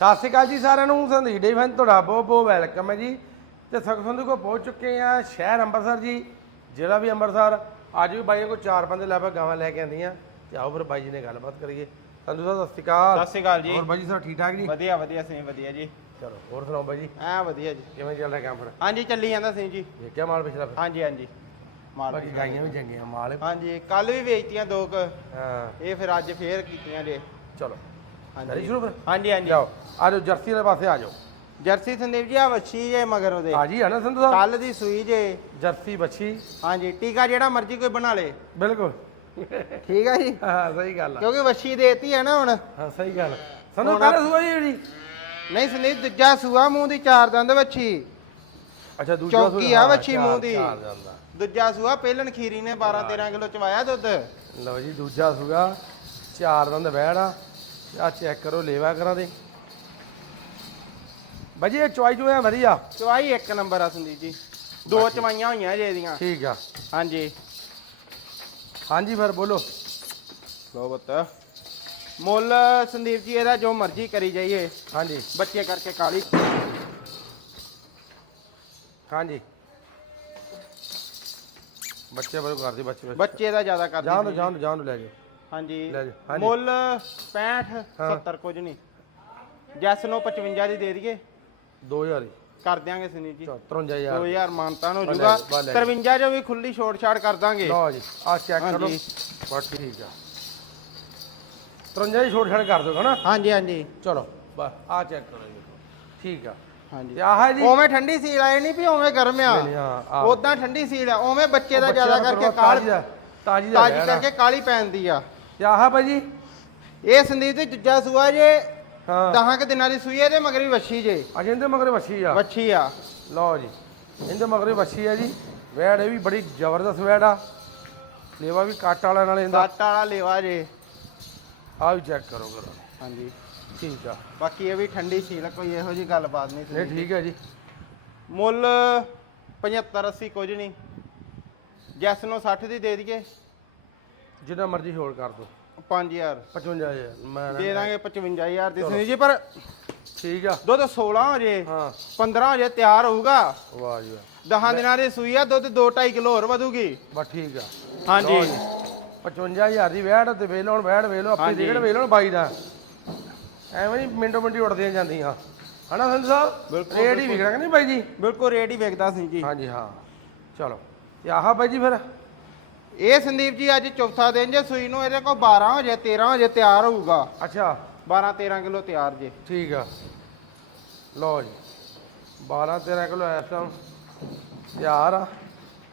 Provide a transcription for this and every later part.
ਸਤਿ ਸ਼੍ਰੀ ਅਕਾਲ ਜੀ ਸਾਰਿਆਂ ਨੂੰ ਸੰਦੀਪ ਡੇ ਫੈਨ ਤੁਹਾਡਾ ਬਹੁਤ ਬਹੁਤ ਵੈਲਕਮ ਹੈ ਜੀ। ਤੇ ਸਖ ਸੰਧੂ ਕੋ ਪਹੁੰਚ ਚੁੱਕੇ ਆ ਸ਼ਹਿਰ ਅੰਮ੍ਰਿਤਸਰ ਜੀ ਜ਼ਿਲ੍ਹਾ ਵੀ ਅੰਮ੍ਰਿਤਸਰ। ਅੱਜ ਵੀ ਬਾਈਆਂ ਕੋ ਚਾਰ ਬੰਦੇ ਲੈ ਪਾ ਗਾਵਾਂ ਲੈ ਕੇ ਆਂਦੀਆਂ ਤੇ ਆਓ ਫਿਰ ਬਾਈ ਜੀ ਨੇ ਗੱਲਬਾਤ ਕਰੀਏ। ਸੰਧੂ ਸਾਹਿਬ ਸਤਿ ਸ਼੍ਰੀ ਅਕਾਲ। ਸਤਿ ਸ਼੍ਰੀ ਅਕਾਲ ਜੀ। ਹੋਰ ਬਾਈ ਜੀ ਸਭ ਠੀਕ ਠਾਕ ਜੀ? ਵਧੀਆ ਵਧੀਆ ਸਿੰਘ ਵਧੀਆ ਜੀ। ਚਲੋ ਹੋਰ ਸੁਣਾਓ ਬਾਈ ਜੀ? ਐ ਵਧੀਆ ਜੀ। ਕਿਵੇਂ ਚੱਲ ਰਿਹਾ ਕੰਮ ਫਿਰ? ਹਾਂਜੀ ਚੱਲੀ ਜਾਂਦਾ ਸਿੰਘ ਜੀ। ਵੇਖਿਆ ਮਾਲ ਪਿਛਲਾ ਫਿਰ? ਹਾਂਜੀ ਹਾਂਜੀ। ਮਾਲ ਬਾਕੀ ਗਾਈਆਂ ਵੀ ਚੰਗੀਆਂ ਮਾਲ। ਹਾਂਜੀ ਕੱਲ ਵੀ ਵੇਚਤੀਆਂ ਦੋ ਕੁ। ਹਾਂ। ਇਹ ਫਿਰ ਅੱਜ ਫੇਰ ਕੀਤੀਆਂ ਜੇ। ਚਲੋ। ਕਰੀ ਹਾਂਜੀ ਸ਼ੁਰੂ ਫਿਰ। ਹਾਂਜੀ ਹਾਂਜੀ। ਜਾਓ ਆ ਜਾਓ ਜਰਸੀ ਵਾਲੇ ਪਾਸੇ ਆ ਜਾਓ। ਜਰਸੀ ਸੰਦੀਪ ਜੀ ਆ ਵੱਛੀ ਜੇ ਮਗਰ ਉਹਦੇ। ਆ ਜੀ ਹੈ ਨਾ ਸੰਧੂ ਸਾਹਿਬ? ਕੱਲ ਦੀ ਸੂਈ ਜੇ। ਜਰਸੀ ਬੱਚੀ ਹਾਂਜੀ ਟੀਕਾ ਜਿਹੜਾ ਮਰਜ਼ੀ ਕੋਈ ਬਣਾ ਲੇ। ਬਿਲਕੁਲ। ਠੀਕ ਆ ਜੀ? ਹਾਂ ਸਹੀ ਗੱਲ ਆ। ਕਿਉਂਕਿ ਵੱਛੀ ਦੇਤੀ ਹੈ ਨਾ ਹੁਣ। ਹਾਂ ਸਹੀ ਗੱਲ ਸਾਨੂੰ ਹੁਣ ਸੂਆ ਜੀ ਜੀ ਨਹੀਂ ਸੰਦੀਪ ਦੂਜਾ ਸੂਆ ਮੂੰਹ ਦੀ ਚਾਰ ਦੰਦ ਵੱਛੀ। ਅੱਛਾ ਦੂਜਾ ਚੌਕੀ ਆ ਵੱਛੀ ਮੂੰਹ ਦੀ। ਦੂਜਾ ਸੂਆ ਪਹਿਲਣ ਖੀਰੀ ਨੇ 12 13 ਕਿਲੋ ਚਵਾਇਆ ਦੁੱਧ। ਲਓ ਜੀ ਦੂਜਾ ਸੂਆ। ਚਾਰ ਦੰਦ ਵਹਿੜਾ ਆ ਚੈੱਕ ਕਰੋ ਲੇਵਾ ਕਰਾਂ ਦੇ। ਬਾਜੀ ਇਹ ਚੁਆਈ ਜੋ ਹੈ ਵਧੀਆ। ਚਵਾਈ ਇੱਕ ਨੰਬਰ ਆ ਸੰਦੀਪ ਜੀ। ਦੋ ਚਵਾਈਆਂ ਹੋਈਆਂ ਜੇ ਇਹਦੀਆਂ। ਠੀਕ ਆ। ਹਾਂਜੀ। ਹਾਂਜੀ ਫਿਰ ਬੋਲੋ। ਲੋ ਬੱਤ ਮੁੱਲ ਸੰਦੀਪ ਜੀ ਇਹਦਾ ਜੋ ਮਰਜ਼ੀ ਕਰੀ ਜਾਈਏ। ਹਾਂਜੀ। ਬੱਚੇ ਕਰਕੇ ਕਾਲੀ ਹਾਂਜੀ। ਬੱਚੇ ਬਰੋ ਕਰਦੇ ਬੱਚੇ ਬੱਚੇ। ਦਾ ਜ਼ਿਆਦਾ ਕਰ ਜਾਣ ਦੋ ਜਾਣ ਦੋ ਜਾਣ ਦੋ ਲੈ ਜਾਓ। ਹਾਂਜੀ। ਲੈ ਜਾਓ, ਹਾਂਜੀ। ਮੁੱਲ 65 ਹਾਂ। 70 ਕੁਝ ਨਹੀਂ। ਜੈਸ ਨੂੰ 55 ਦੀ ਦੇ ਦਈਏ। 2000 ਦੀ ਕਰ ਦਿਆਂਗੇ ਸੁਨੀਲ ਜੀ। 53000 2000 ਮਾਨਤਾਨ ਹੋ ਬਸ ਲੈ ਜਾਊਗਾ ਜਾਓ, ਬਸ ਲੈ ਜਾਓ। 53 ਜੋ ਵੀ ਖੁੱਲੀ ਛੋਟ ਛਾੜ ਕਰ ਦਾਂਗੇ। ਲਓ ਜੀ ਆ ਚੈੱਕ ਕਰੋ। ਹਾਂਜੀ। ਬਸ ਠੀਕ ਆ। 53 ਦੀ ਛੋਟ ਛੜ ਕਰ ਦੋ ਹਨਾ? ਹਾਂਜੀ ਹਾਂਜੀ। ਚਲੋ ਬਸ ਆ ਚੈੱਕ ਕਰੋ ਜੀ। ਠੀਕ ਆ। ਹਾਂਜੀ। ਤੇ ਆਹ ਹੈ ਜੀ ਉਵੇਂ ਠੰਡੀ ਸੀਲ ਆਏ ਨਹੀਂ ਵੀ ਉਵੇਂ ਗਰਮ ਆ? ਨਹੀਂ, ਨਹੀਂ, ਹਾਂ, ਆਹ। ਉਦਾਂ ਠੰਡੀ ਸੀਲ ਆ। ਉਵੇਂ ਬੱਚੇ ਦਾ ਜ਼ਿਆਦਾ ਨੂੰ ਕਰਕੇ ਕਾਲ ਤਾਜ਼ੀ ਦਾ ਤਾਜ਼ੀ ਦਾ ਤਾਜੀ ਰਹਿਣਾ। ਕਰਕੇ ਕਾਲੀ ਪੈਂਦੀ ਆ। ਤੇ ਆਹ ਭਾਜੀ? ਇਹ ਸੰਦੀਪ ਜੀ ਦੂਜਾ ਸੂਆ ਜੇ ਹਾਂ। ਦਹਾਂ ਕਿ ਦਿਨਾਂ ਦੀ ਸੂਈ ਇਹਦੇ ਮਗਰ ਵੀ ਵੱਛੀ ਜੇ। ਅਜੇ ਇਹਦੇ ਮਗਰੇ ਵੱਛੀ ਆ। ਵੱਛੀ ਆ। ਲਓ ਜੀ ਇਹਦੇ ਮਗਰੇ ਵੱਛੀ ਆ ਜੀ। ਵੈੜ ਇਹ ਵੀ ਬੜੀ ਜ਼ਬਰਦਸਤ ਵੈੜ ਆ। ਲੇਵਾ ਵੀ ਕੱਟ ਵਾਲਾ ਨਾਲ ਇਹਦਾ। ਸੱਟ ਵਾਲਾ ਲੇਵਾ ਜੇ। ਆ ਵੀ ਚੈੱਕ ਕਰੋ ਕਰੋ ਹਾਂਜੀ। ਠੀਕ ਆ। ਬਾਕੀ ਇਹ ਵੀ ਠੰਡੀ ਸੀਲ ਆ, ਕੋਈ ਇਹੋ ਜੀ ਗੱਲਬਾਤ ਨਹੀਂ ਨਹੀਂ ਠੀਕ ਹੈ ਜੀ। ਜੀ। ਮੁੱਲ 75 80 ਕੁਝ ਨਹੀਂ। ਜੈਸ ਨੂੰ 60 ਦੀ ਦੇ ਦਈਏ। ਜਿੰਨਾ ਮਰਜ਼ੀ ਹੋਲਡ ਕਰ ਦੋ। 5000 55000 ਮੈਂ ਦੇ ਦਾਂਗੇ 55000 ਦੀ ਸੁਣੀ ਜੀ ਪਰ ਠੀਕ ਆ। ਦੁੱਧ 16 ਹੋ ਜੇ ਹਾਂ। 15 ਹੋ ਜੇ ਤਿਆਰ ਹੋਊਗਾ। ਵਾਹ ਜੀ ਵਾਹ। 10 ਦਿਨਾਂ ਦੀ ਸੂਈ ਆ ਦੁੱਧ 2.5 ਕਿਲੋ ਹੋਰ ਵਧੂਗੀ। ਬਸ ਠੀਕ ਆ। ਹਾਂਜੀ। ਲਓ ਜੀ। 55000 ਦੀ ਵੈੜ ਤੇ ਵੇਖ ਲਓ ਹੁਣ ਵੈੜ ਵੇਖ ਲਓ ਆਪਣੀ ਹਾਂਜੀ। ਰੇੜ ਵੇਖ ਲਓ ਬਾਈ ਦਾ। ਐਵੇਂ ਹੀ ਮਿੰਟੋ ਮਿੰਟੀ ਉੱਡਦੀਆਂ ਜਾਂਦੀਆਂ। ਹਨਾ ਸੰਧੂ ਸਾਹਿਬ? ਬਿਲਕੁਲ, ਰੇਟ ਹੀ ਵਿਕਣਾ ਕਿ ਨਹੀਂ ਬਾਈ ਜੀ? ਬਿਲਕੁਲ ਰੇਟ ਹੀ ਵੇਖਦਾ ਸੀ ਜੀ। ਹਾਂਜੀ ਹਾਂ। ਚਲੋ। ਤੇ ਆਹ ਬਾਈ ਜੀ ਫਿਰ? ਇਹ ਸੰਦੀਪ ਜੀ ਅੱਜ ਚੌਥਾ ਦਿਨ ਜੇ ਸੂਈ ਨੂੰ ਇਹਦੇ ਕੋਲ 12 ਹੋ ਜੇ 13 ਹੋ ਜੇ ਤਿਆਰ ਹੋਊਗਾ। ਅੱਛਾ। 12 13 ਕਿਲੋ ਤਿਆਰ ਜੇ। ਠੀਕ ਆ। ਲਓ ਜੀ 12 13 ਕਿਲੋ ਇਸ ਟਾਈਮ ਤਿਆਰ ਆ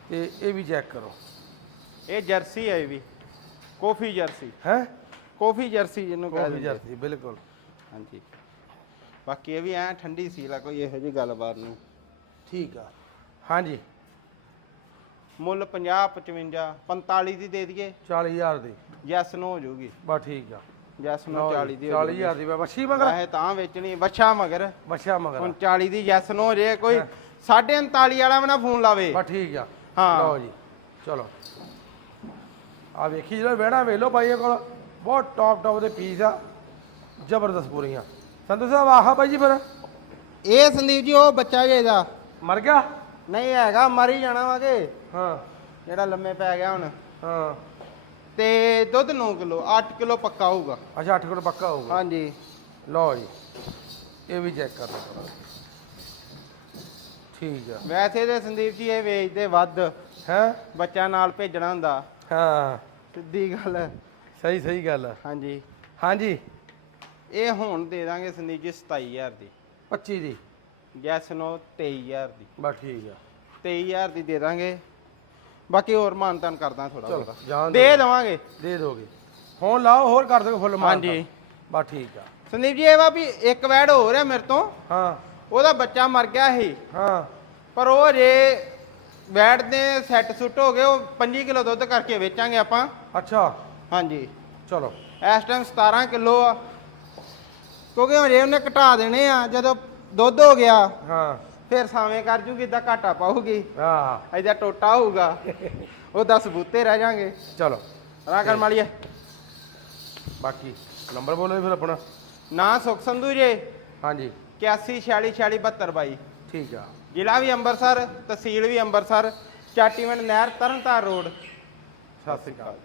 ਤੇ ਇਹ ਵੀ ਚੈੱਕ ਕਰੋ। ਇਹ ਜਰਸੀ ਹੈ ਇਹ ਵੀ। ਕਾਫੀ ਜਰਸੀ। ਹੈ? ਕਾਫੀ ਜਰਸੀ ਜਿਹਨੂੰ ਕਾਫੀ ਕਹਿੰਦੇ ਜਰਸੀ ਬਿਲਕੁਲ। ਹਾਂਜੀ। ਬਾਕੀ ਇਹ ਵੀ ਐ ਠੰਡੀ ਸੀ ਲਾ ਕੋਈ ਇਹੋ ਜੀ ਗੱਲਬਾਤ ਨਹੀਂ ਠੀਕ ਆ। ਹਾਂਜੀ। ਮੁੱਲ 50 55 45 ਦੀ ਦੇ ਦਈਏ। 40000 ਦੀ। ਜੈਸ ਨੂੰ ਹੋ ਜਾਊਗੀ ਬਸ ਠੀਕ ਆ। ਜੈਸ ਨੂੰ ਲਓ 40 ਜੀ, ਦੀ ਹੋ 40000 ਦੀ ਬੱਛੀ ਮਗਰ। ਵੈਸੇ ਤਾਂ ਵੇਚਣੀ ਬੱਚਾ ਮਗਰ। ਬੱਛਾ ਮਗਰ ਹੁਣ 40 ਦੀ ਜੈਸ ਨੂੰ ਹੋ ਜੇ ਕੋਈ 39 ਵਾਲਾ ਵੀ ਨਾ ਫੋਨ ਲਾਵੇ। ਬਸ ਠੀਕ ਆ। ਹਾਂ। ਲਓ ਜੀ ਚਲੋ। ਆ ਵੇਖੀ ਜਿਹੜਾ ਵਿਹੜਾ ਵੇਖ ਲਓ ਬਾਈਆਂ ਕੋਲ। ਬਹੁਤ ਟੌਪ ਟੌਪ ਦੇ ਪੀਸ ਆ। ਜ਼ਬਰਦਸਤ ਪੂਰੀਆਂ। ਸੰਧੂ ਸਾਹਿਬ ਆਹਾ ਬਾਈ ਜੀ ਫਿਰ। ਇਹ ਸੰਦੀਪ ਜੀ ਉਹ ਬੱਚਾ ਜੇ ਇਹਦਾ। ਮਰ ਗਿਆ? ਨਹੀਂ ਹੈਗਾ ਮਰ ਹੀ ਜਾਣਾ ਵਾਗੇ ਹਾਂ। ਜਿਹੜਾ ਲੰਮੇ ਪੈ ਗਿਆ ਹੁਣ। ਹਾਂ। ਤੇ ਦੁੱਧ 9 ਕਿਲੋ 8 ਕਿਲੋ ਪੱਕਾ ਹੋਊਗਾ। ਅੱਛਾ 8 ਕਿਲੋ ਪੱਕਾ ਹੋਊਗਾ। ਹਾਂਜੀ। ਲਓ ਜੀ ਇਹ ਵੀ ਚੈੱਕ ਕਰ ਲਓ। ਠੀਕ ਆ। ਵੈਸੇ ਤੇ ਸੰਦੀਪ ਜੀ ਇਹ ਵੇਚਦੇ ਵੱਧ। ਹੈ? ਬੱਚਾ ਨਾਲ ਭੇਜਣਾ ਹੁੰਦਾ। ਹਾਂ। ਸਿੱਧੀ ਗੱਲ। ਸਹੀ ਸਹੀ ਗੱਲ ਹਾਂਜੀ। ਹਾਂਜੀ। ਇਹ ਹੁਣ ਦੇ ਦਾਂਗੇ ਸੰਦੀਪ ਜੀ 27000 ਦੀ। 25 ਦੀ। ਜੈਸ ਨੂੰ 23000 ਦੀ। ਬਸ ਠੀਕ ਆ। 23000 ਦੀ ਦੇ ਦਾਂਗੇ। ਬਾਕੀ ਹੋਰ ਮਾਨਤਾਨ ਕਰਦਾ ਥੋੜਾ ਚਲੋ ਬਹੁਤਾ। ਜਾਣ ਦੇ। ਦਵਾਂਗੇ। ਦੇ ਦੋਗੇ ਫੋਨ ਲਾਓ ਹੋਰ ਕਰ ਦੋਗੇ ਫੁੱਲ ਮਾਰ ਹਾਂਜੀ। ਬਸ ਠੀਕ ਆ। ਸੰਦੀਪ ਜੀ ਇਹ ਵਾ ਵੀ ਇੱਕ ਵੈੜ ਹੋ ਰਿਹਾ ਮੇਰੇ ਤੋਂ। ਹਾਂ। ਉਹਦਾ ਬੱਚਾ ਮਰ ਗਿਆ ਸੀ। ਹਾਂ। ਪਰ ਉਹ ਜੇ ਵੈੜ ਦੇ ਸੈੱਟ ਸੁੱਟ ਹੋ ਗਏ ਉਹ 5 ਕਿਲੋ ਦੁੱਧ ਕਰਕੇ ਵੇਚਾਂਗੇ ਆਪਾਂ। ਅੱਛਾ। ਹਾਂਜੀ। ਚਲੋ। ਇਸ ਟਾਈਮ 17 ਕਿਲੋ ਆ। ਕਿਉਂਕਿ ਹਜੇ ਉਹਨੇ ਘਟਾ ਦੇਣੇ ਆ ਜਦੋਂ ਦੁੱਧ ਹੋ ਗਿਆ। ਹਾਂ। ਫਿਰ ਸਾਵੇਂ ਕਰ ਜੂਗੀ ਇਦਾਂ ਘਾਟਾ ਪਾਊਗੀ। ਹਾਂ ਇਹਦਾ ਟੋਟਾ ਹੋਊਗਾ। ਉਹ 10 ਬੂਤੇ ਰਹਿ ਜਾਣਗੇ। ਚਲੋ। ਰਾ ਕਰ ਮਾਲੀਏ ਬਾਕੀ ਨੰਬਰ ਬੋਲੋ ਫਿਰ ਆਪਣਾ। ਨਾ ਸੁਖ ਸੰਧੂ ਜੇ। ਹਾਂਜੀ। 81 46 46 72 ਬਾਈ। ਠੀਕ ਆ। ਜ਼ਿਲ੍ਹਾ ਵੀ ਅੰਮ੍ਰਿਤਸਰ ਤਹਿਸੀਲ ਵੀ ਅੰਮ੍ਰਿਤਸਰ ਚਾਟੀਵਿੰਡ ਨਹਿਰ ਤਰਨਤਾਰਨ ਰੋਡ। ਸਤਿ ਸ਼੍ਰੀ ਅਕਾਲ।